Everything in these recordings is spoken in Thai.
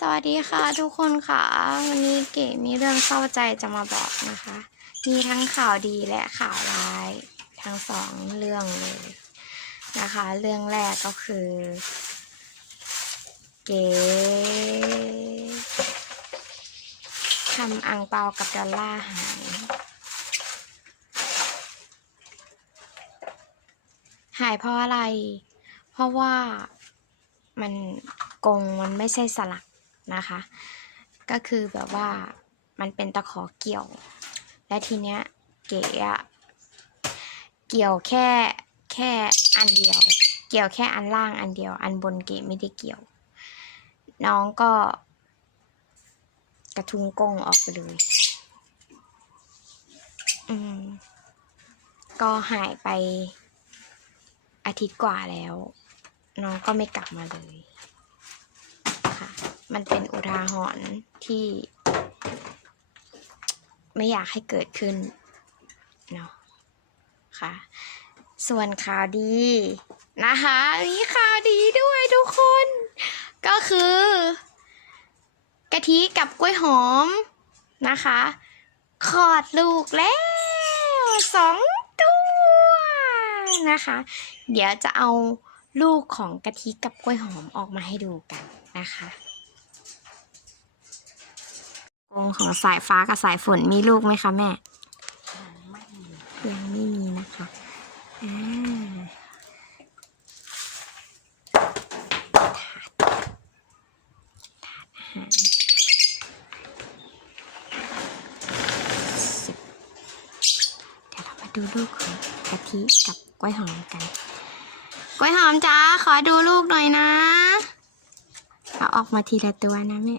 สวัสดีค่ะทุกคนค่ะ วันนี้เก๋มีเรื่องเศร้าใจจะมาบอกนะคะ มีทั้งข่าวดีและข่าวร้ายทั้งสองเรื่องเลยนะคะ เรื่องแรกก็คือ เก๋ทำอังเปากับดอลลาร์หายหายเพราะอะไร เพราะว่ามันกงมันไม่ใช่สลัก นะคะ ก็คือแบบว่ามันเป็นตะขอเกี่ยว และทีเนี้ยเก๋อะเกี่ยวแค่แค่อันเดียว เกี่ยวแค่อันล่างอันเดียว อันบนเก๋ไม่ได้เกี่ยว น้องก็ กระทุงกงออกไปเลย อืม ก็หายไปอาทิตย์กว่าแล้ว น้องก็ไม่กลับมาเลย มันเป็นอุทาหรณ์ที่ ไม่อยากให้เกิดขึ้นเนาะค่ะ ส่วนข่าวดีนะคะมีข่าวดีด้วยทุกคน ก็คือกะทิกับกล้วยหอมนะคะคลอดลูกแล้วสองตัวนะคะ เดี๋ยวจะเอาลูกของกะทิกับกล้วยหอมออกมาให้ดูกันนะคะ กรงของสายฟ้ากับสายฝนมีลูกไหมคะแม่ไม่มียังไม่มีนะคะเดี๋ยวเรามาดูลูกของกะทิกับกล้วยหอมกัน กล้วยหอมจ้าขอดูลูกหน่อยนะ เอาออกมาทีละตัวนะแม่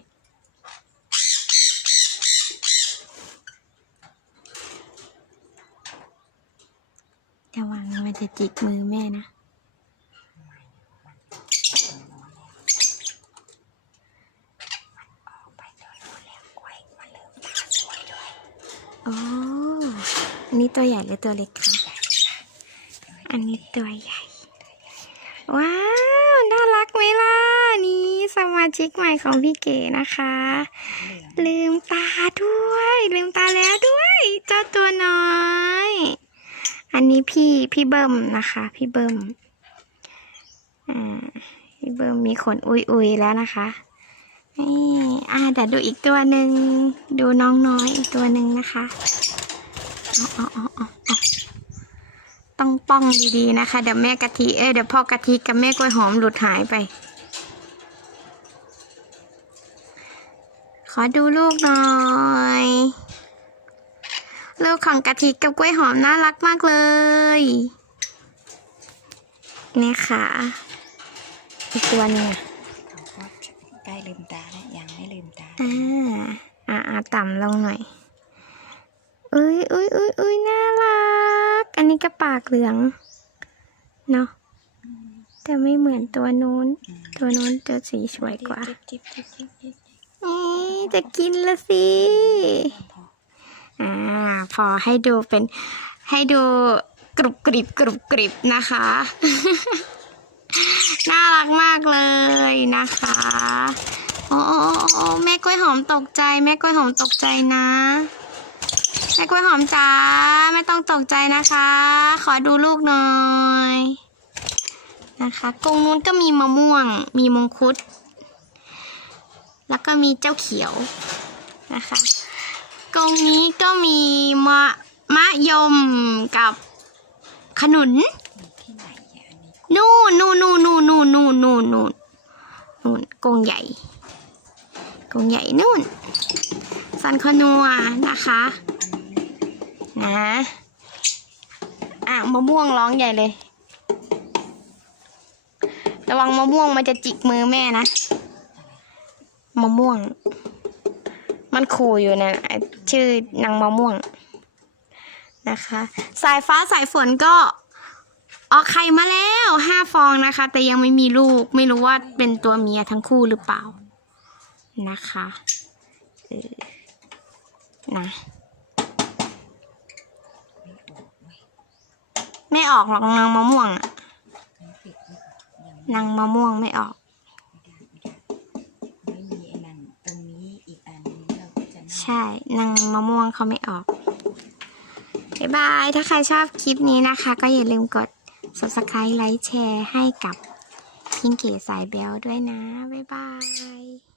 ระวังมันจะจิกมือแม่นะ อ๋อ อันนี้ตัวใหญ่หรือตัวเล็กคะอันนี้ตัวใหญ่ ว้าว น่ารักไหมล่ะ นี่สมาชิกใหม่ของพี่เก๋นะคะ ลืมตาด้วย ลืมตาแล้วด้วย เจ้าตัวน้อย อันนี้พี่พี่เบิ้มนะคะ พี่เบิ้มอ่าพี่เบิ้มมีขนอุยอุยแล้วนะคะนี่อ่าเดี๋ยวดูอีกตัวหนึ่งดูน้องน้อยอีกตัวหนึ่งนะคะอาเอาเอาเออต้องป้องดีๆนะคะ เดี๋ยวแม่กะทิเอ้ยเดี๋ยวพ่อกะทิกับแม่กล้วยหอมหลุดหายไป ขอดูลูกหน่อย ลูกของกะทิกับกล้วยหอมน่ารักมากเลย นี่ค่ะ อีกตัวหนึงอะเขาก็ใกล้ลืมตาแล้วยังไม่ลืมตา อ่า อ่าอ่าต่ำลงหน่อยอุ้ยอุ้ยอุ้ยอุ้ยน่ารัก อันนี้ก็ปากเหลือง เนาะแต่ไม่เหมือนตัวนู้น ตัวนู้นจะสีสวยกว่าจิ๊บจิ๊บจิ๊บจิ๊บจิ๊บนี่จะกินละสิพ ออ่าพอให้ดูเป็นให้ดูกรุบกริบกรุบกริบนะคะ น่ารักมากเลยนะคะโอ้โอ้โอ้โอ้แม่กล้วยหอมตกใจ แม่กล้วยหอมตกใจนะ แม่กล้วยหอมจ้าไม่ต้องตกใจนะคะ ขอดูลูกหน่อยนะคะกรงนู้นก็มีมะม่วง มีมงคุด แล้วก็มีเจ้าเขียวนะคะ กรงนี้ก็มีมะมะยมกับขนุนมีที่ไหนอะอันนี้นู่นนู่นนู่นนู่นนู่นนู่นนู่นนู่นนู่นกรงใหญ่กรงใหญ่นู่น สันคอนัวนะคะนะอะมะม่วงร้องใหญ่เลย ระวังมะม่วงมันจะจิกมือแม่นะมะม่วง มันขู่อยู่นะชื่อนางมะม่วงนะคะ สายฟ้าสายฝนก็ออกไข่มาแล้วห้าฟองนะคะ แต่ยังไม่มีลูกไม่รู้ว่าเป็นตัวเมียทั้งคู่หรือเปล่านะคะเออนะไม่ออกหรอกนางมะม่วงอะไม่ปิดไม่ออกยังนางมะม่วงไม่ออก ไม่ได้ไม่ได้ไม่มีไอ้นั้น ใช่ นางมะม่วงเขาไม่ออกบ๊ายบาย ถ้าใครชอบคลิปนี้นะคะ ก็อย่าลืมกด subscribe ไลค์แชร์ให้กับพิงเก๋สายเบลด้วยนะ บ๊ายบาย